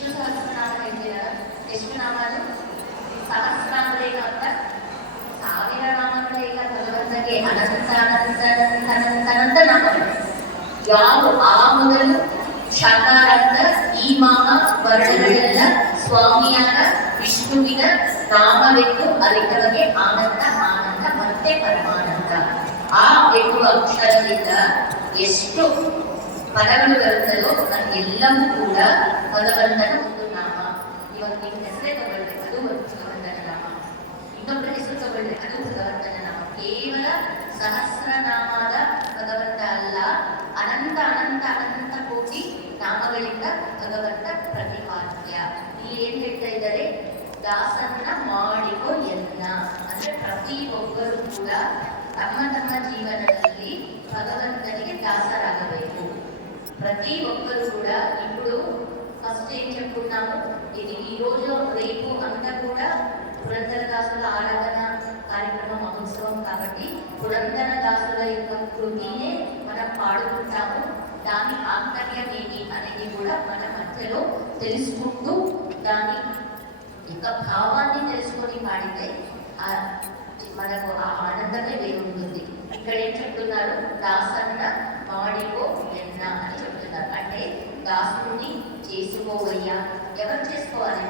ವಿಷ್ಣು ಸಹಸ್ರನಾಮ ಹೇಳ್ತೀರಾ? ಎಷ್ಟು ನಾಮಗಳು? ಸಹಸ್ರಾಂದ್ರೆ ಅಂತ ಸಾವಿರ ನಾಮಗಳೇ ಇಲ್ಲ ಭಗವಂತನಿಗೆ. ಅನಂತ ಅನಂತ ಅನಂತ ಅನಂತ ಅನಂತ ನಾಮಗಳು. ಯಾವ ಆ ಮೊದಲು ಶಕಾರಾಂತ ಈ ಮಾಮ ವರ್ಣಗಳೆಲ್ಲ ಸ್ವಾಮಿಯಾದ ವಿಷ್ಣುವಿನ ನಾಮವೆಂದು ಅರಿತವಗೆ ಆನಂದ ಆನಂದ ಮತ್ತೆ ಪರಮಾನಂದ. ಆ ಎನ್ನುವ ಅಕ್ಷರದಿಂದ ಎಷ್ಟು ಪದಗಳು ಬರುತ್ತದೋ ಅದೆಲ್ಲವೂ ಕೂಡ ಭಗವಂತನ ಒಂದು ನಾಮ. ಇವಾಗ ನಿಮ್ಮ ಹೆಸರೇ ತಗೊಳ್ಳಿ, ಅದು ಭಗವಂತನ ನಾಮ. ಇನ್ನೊಬ್ಬರ ಹೆಸರು ತಗೊಳ್ಳಿ, ಅದು ಭಗವಂತನ ನಾಮ. ಕೇವಲ ಸಹಸ್ರನಾಮದ ಭಗವಂತ ಅಲ್ಲ, ಅನಂತ ಅನಂತ ಅನಂತ ಕೋಟಿ ನಾಮಗಳಿಂದ ಭಗವಂತ ಪ್ರತಿಪಾದ್ಯ. ಇಲ್ಲಿ ಏನ್ ಹೇಳ್ತಾ ಇದ್ದಾರೆ? ದಾಸನ್ನ ಮಾಡಿಕೋ ಯತ್ನ ಅಂದ್ರೆ ಪ್ರತಿಯೊಬ್ಬರು ಕೂಡ ತಮ್ಮ ತಮ್ಮ ಜೀವನದಲ್ಲಿ ಭಗವಂತನಿಗೆ ದಾಸರಾಗಬೇಕು. ప్రతి ఒక్కరు కూడా ఇప్పుడు ఫస్ట్ ఏం చెప్పుకున్నాము, ఇది ఈరోజు రేపు అంతా కూడా పురంధరదాసుల ఆరాధన కార్యక్రమ మహోత్సవం కాబట్టి పురంధరదాసుల యొక్క కృతినే మనం పాడుకుంటాము. దాని ఆంతర్యం ఏంటి అనేది కూడా మన మధ్యలో తెలుసుకుంటూ దాని యొక్క భావాన్ని తెలుసుకొని పాడితే మనకు ఆ ఆనందమే వేరుంటుంది. ఇక్కడ ఏం చెప్తున్నారు? దాసన్న మాడికో ఎన్న అని చెప్తున్నారు. అంటే దాసుని చేసుకోవయ్యా. ఎవరు చేసుకోవాలి?